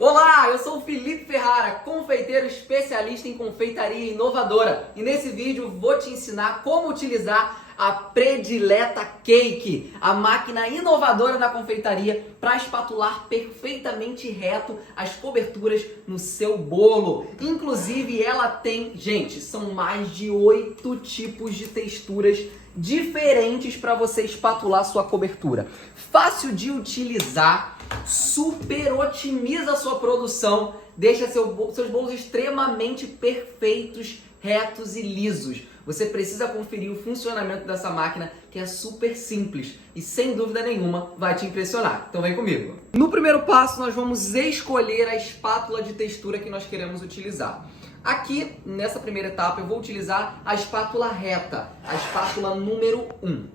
Olá, eu sou o Felipe Ferrara, confeiteiro especialista em confeitaria inovadora. E nesse vídeo vou te ensinar como utilizar a Predileta Cake, a máquina inovadora da confeitaria para espatular perfeitamente reto as coberturas no seu bolo. Inclusive ela tem, gente, são mais de 8 tipos de texturas diferentes para você espatular sua cobertura. Fácil de utilizar, super otimiza a sua produção, deixa seus bolos extremamente perfeitos, retos e lisos. Você precisa conferir o funcionamento dessa máquina, que é super simples e sem dúvida nenhuma vai te impressionar. Então vem comigo. No primeiro passo nós vamos escolher a espátula de textura que nós queremos utilizar. Aqui, nessa primeira etapa, eu vou utilizar a espátula reta, a espátula número 1.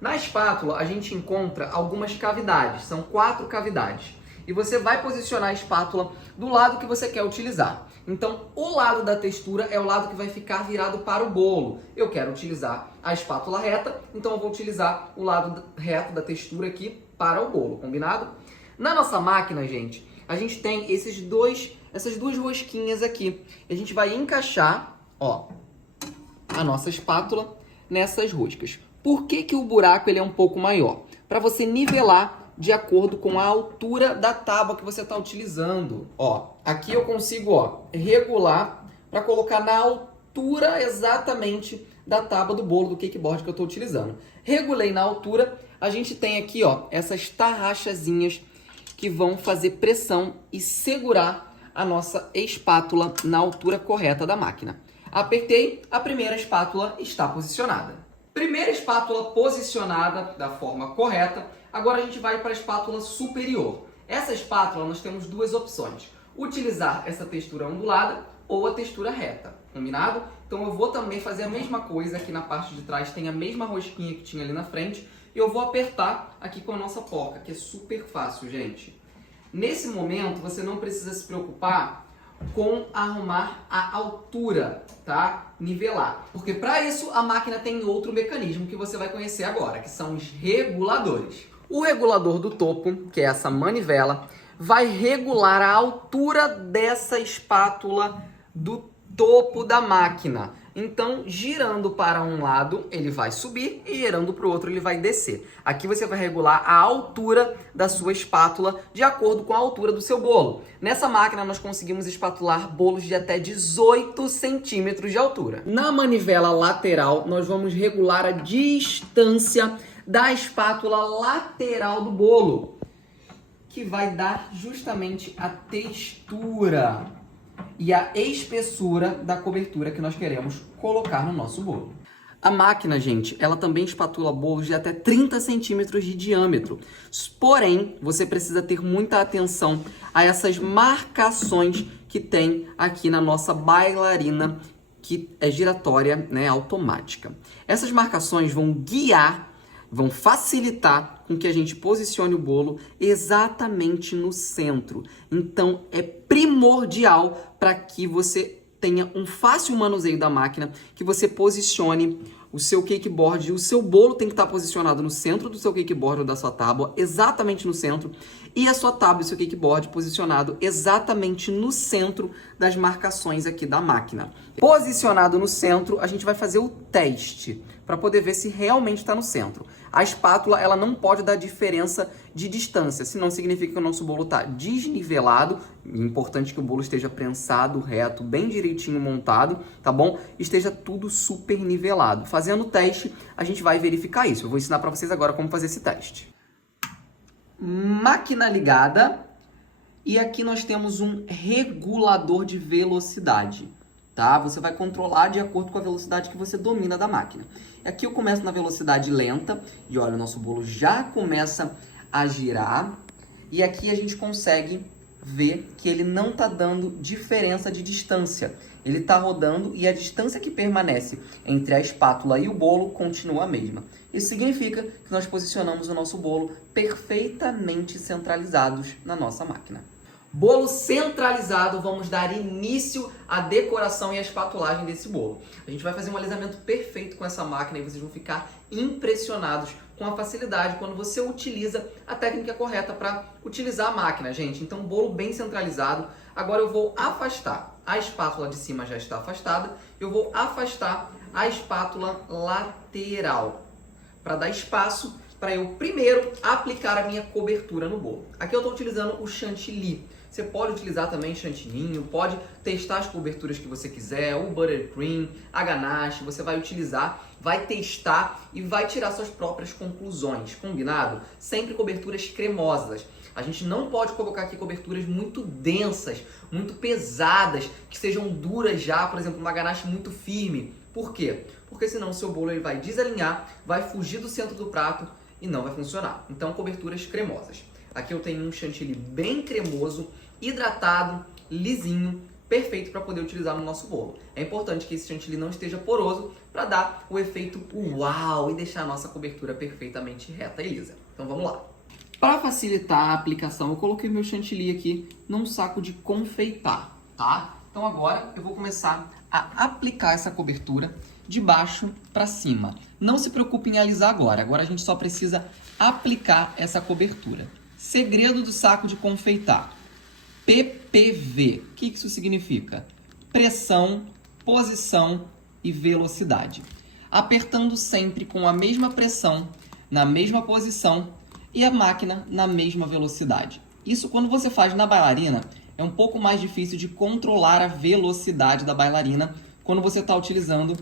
Na espátula, a gente encontra algumas cavidades, são 4 cavidades. E você vai posicionar a espátula do lado que você quer utilizar. Então, o lado da textura é o lado que vai ficar virado para o bolo. Eu quero utilizar a espátula reta, então eu vou utilizar o lado reto da textura aqui para o bolo, combinado? Na nossa máquina, gente, a gente tem essas duas rosquinhas aqui. A gente vai encaixar, ó, a nossa espátula nessas roscas. Por que o buraco ele é um pouco maior? Para você nivelar de acordo com a altura da tábua que você está utilizando. Ó, aqui eu consigo, ó, regular para colocar na altura exatamente da tábua do bolo, do cake board que eu estou utilizando. Regulei na altura, a gente tem aqui, ó, essas tarraxazinhas que vão fazer pressão e segurar a nossa espátula na altura correta da máquina. Apertei, a primeira espátula está posicionada. Primeira espátula posicionada da forma correta, agora a gente vai para a espátula superior. Essa espátula nós temos duas opções, utilizar essa textura ondulada ou a textura reta, combinado? Então eu vou também fazer a mesma coisa aqui na parte de trás, tem a mesma rosquinha que tinha ali na frente, e eu vou apertar aqui com a nossa porca, que é super fácil, gente. Nesse momento você não precisa se preocupar com arrumar a altura, tá? Nivelar. Porque para isso a máquina tem outro mecanismo que você vai conhecer agora, que são os reguladores. O regulador do topo, que é essa manivela, vai regular a altura dessa espátula do topo da máquina. Então, girando para um lado, ele vai subir e girando para o outro, ele vai descer. Aqui você vai regular a altura da sua espátula de acordo com a altura do seu bolo. Nessa máquina, nós conseguimos espatular bolos de até 18 centímetros de altura. Na manivela lateral, nós vamos regular a distância da espátula lateral do bolo, que vai dar justamente a textura e a espessura da cobertura que nós queremos colocar no nosso bolo. A máquina, gente, ela também espatula bolos de até 30 centímetros de diâmetro. Porém, você precisa ter muita atenção a essas marcações que tem aqui na nossa bailarina, que é giratória, né, automática. Essas marcações vão guiar, vão facilitar com que a gente posicione o bolo exatamente no centro. Então, é primordial para que você tenha um fácil manuseio da máquina, que você posicione o seu cake board, o seu bolo tem que estar posicionado no centro do seu cake board ou da sua tábua, exatamente no centro, e a sua tábua e o seu cake board posicionado exatamente no centro das marcações aqui da máquina. Posicionado no centro, a gente vai fazer o teste para poder ver se realmente está no centro. A espátula ela não pode dar diferença de distância, senão significa que o nosso bolo está desnivelado. É importante que o bolo esteja prensado, reto, bem direitinho montado, tá bom? Esteja tudo super nivelado. Fazendo o teste, a gente vai verificar isso. Eu vou ensinar para vocês agora como fazer esse teste. Máquina ligada, e aqui nós temos um regulador de velocidade. Tá? Você vai controlar de acordo com a velocidade que você domina da máquina. Aqui eu começo na velocidade lenta e olha, o nosso bolo já começa a girar. E aqui a gente consegue ver que ele não está dando diferença de distância. Ele está rodando e a distância que permanece entre a espátula e o bolo continua a mesma. Isso significa que nós posicionamos o nosso bolo perfeitamente centralizados na nossa máquina. Bolo centralizado, vamos dar início à decoração e à espatulagem desse bolo. A gente vai fazer um alisamento perfeito com essa máquina e vocês vão ficar impressionados com a facilidade quando você utiliza a técnica correta para utilizar a máquina, gente. Então, bolo bem centralizado. Agora eu vou afastar. A espátula de cima já está afastada. Eu vou afastar a espátula lateral para dar espaço para eu primeiro aplicar a minha cobertura no bolo. Aqui eu estou utilizando o chantilly. Você pode utilizar também chantininho, pode testar as coberturas que você quiser, o buttercream, a ganache, você vai utilizar, vai testar e vai tirar suas próprias conclusões, combinado? Sempre coberturas cremosas. A gente não pode colocar aqui coberturas muito densas, muito pesadas, que sejam duras já, por exemplo, uma ganache muito firme. Por quê? Porque senão o seu bolo ele vai desalinhar, vai fugir do centro do prato e não vai funcionar. Então, coberturas cremosas. Aqui eu tenho um chantilly bem cremoso, hidratado, lisinho, perfeito para poder utilizar no nosso bolo. É importante que esse chantilly não esteja poroso para dar o efeito uau e deixar a nossa cobertura perfeitamente reta e lisa. Então vamos lá. Para facilitar a aplicação, eu coloquei meu chantilly aqui num saco de confeitar, tá? Então agora eu vou começar a aplicar essa cobertura de baixo para cima. Não se preocupe em alisar agora. Agora a gente só precisa aplicar essa cobertura. Segredo do saco de confeitar. PPV. O que isso significa? Pressão, posição e velocidade. Apertando sempre com a mesma pressão, na mesma posição e a máquina na mesma velocidade. Isso quando você faz na bailarina é um pouco mais difícil de controlar a velocidade da bailarina quando você está utilizando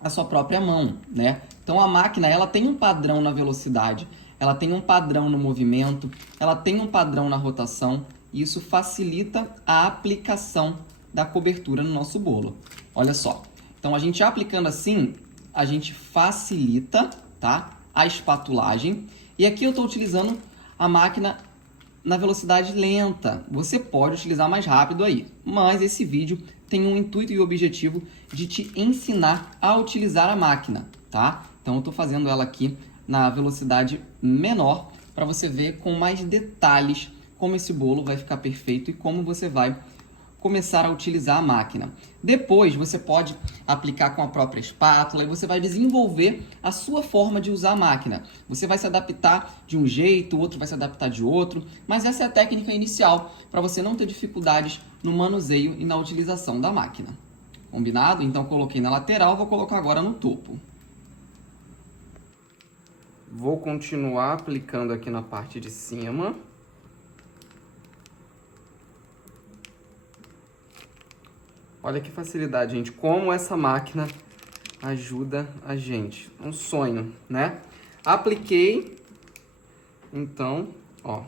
a sua própria mão, né? Então a máquina ela tem um padrão na velocidade, ela tem um padrão no movimento, ela tem um padrão na rotação e isso facilita a aplicação da cobertura no nosso bolo. Olha só, então a gente aplicando assim, a gente facilita, tá, a espatulagem. E aqui eu estou utilizando a máquina na velocidade lenta. Você pode utilizar mais rápido aí, mas esse vídeo tem um intuito e objetivo de te ensinar a utilizar a máquina, tá? Então eu estou fazendo ela aqui na velocidade menor para você ver com mais detalhes como esse bolo vai ficar perfeito e como você vai começar a utilizar a máquina. Depois você pode aplicar com a própria espátula e você vai desenvolver a sua forma de usar a máquina. Você vai se adaptar de um jeito, o outro vai se adaptar de outro, mas essa é a técnica inicial para você não ter dificuldades no manuseio e na utilização da máquina. Combinado? Então coloquei na lateral, vou colocar agora no topo. Vou continuar aplicando aqui na parte de cima. Olha que facilidade, gente. Como essa máquina ajuda a gente. Um sonho, né? Apliquei. Então, ó.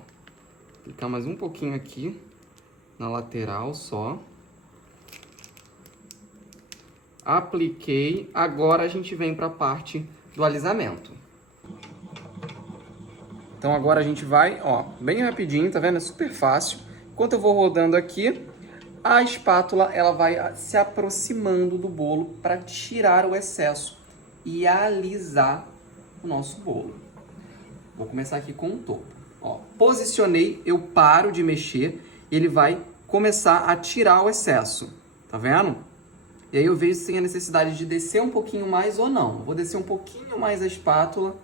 Aplicar mais um pouquinho aqui na lateral só. Apliquei. Agora a gente vem para a parte do alisamento. Então agora a gente vai, ó, bem rapidinho, tá vendo? É super fácil. Enquanto eu vou rodando aqui, a espátula ela vai se aproximando do bolo para tirar o excesso e alisar o nosso bolo. Vou começar aqui com o topo. Ó, posicionei, eu paro de mexer e ele vai começar a tirar o excesso. Tá vendo? E aí eu vejo se tem a necessidade de descer um pouquinho mais ou não. Vou descer um pouquinho mais a espátula.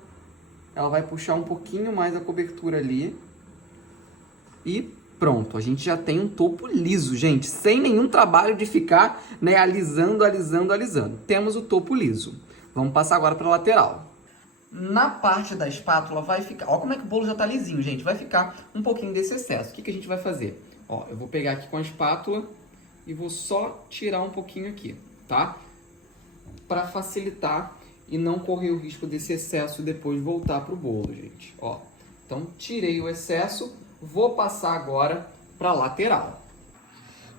Ela vai puxar um pouquinho mais a cobertura ali. E pronto, a gente já tem um topo liso, gente. Sem nenhum trabalho de ficar, né, alisando. Temos o topo liso. Vamos passar agora para a lateral. Na parte da espátula vai ficar... Ó como é que o bolo já tá lisinho, gente. Vai ficar um pouquinho desse excesso. O que a gente vai fazer? Ó, eu vou pegar aqui com a espátula e vou só tirar um pouquinho aqui, tá? Para facilitar e não correr o risco desse excesso e depois voltar pro bolo, gente. Ó, então tirei o excesso, vou passar agora para lateral.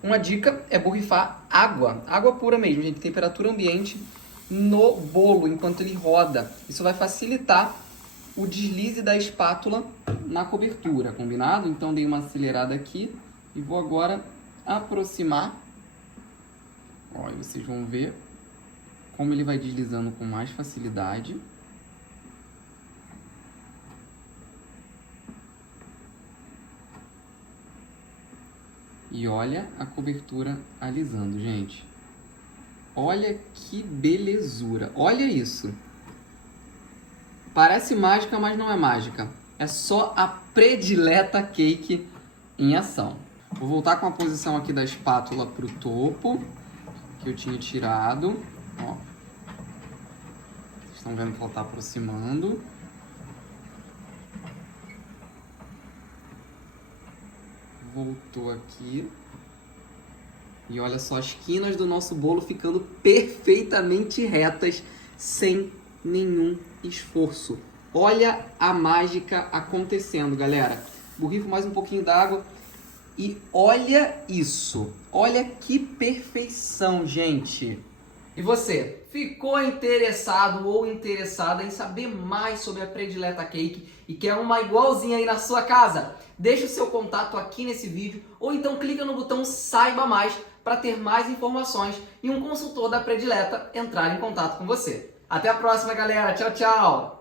Uma dica é borrifar água pura mesmo, gente, temperatura ambiente no bolo enquanto ele roda. Isso vai facilitar o deslize da espátula na cobertura, combinado? Então dei uma acelerada aqui e vou agora aproximar. Ó, e vocês vão ver como ele vai deslizando com mais facilidade. E olha a cobertura alisando, gente. Olha que belezura. Olha isso. Parece mágica, mas não é mágica. É só a predileta cake em ação. Vou voltar com a posição aqui da espátula pro topo, que eu tinha tirado. Ó. Vocês estão vendo que ela tá aproximando. Voltou aqui. E olha só, as quinas do nosso bolo ficando perfeitamente retas, sem nenhum esforço. Olha a mágica acontecendo, galera. Borrifo mais um pouquinho d'água. E olha isso. Olha que perfeição, gente. E você, ficou interessado ou interessada em saber mais sobre a Predileta Cake e quer uma igualzinha aí na sua casa? Deixa o seu contato aqui nesse vídeo ou então clica no botão Saiba Mais para ter mais informações e um consultor da Predileta entrar em contato com você. Até a próxima, galera. Tchau, tchau!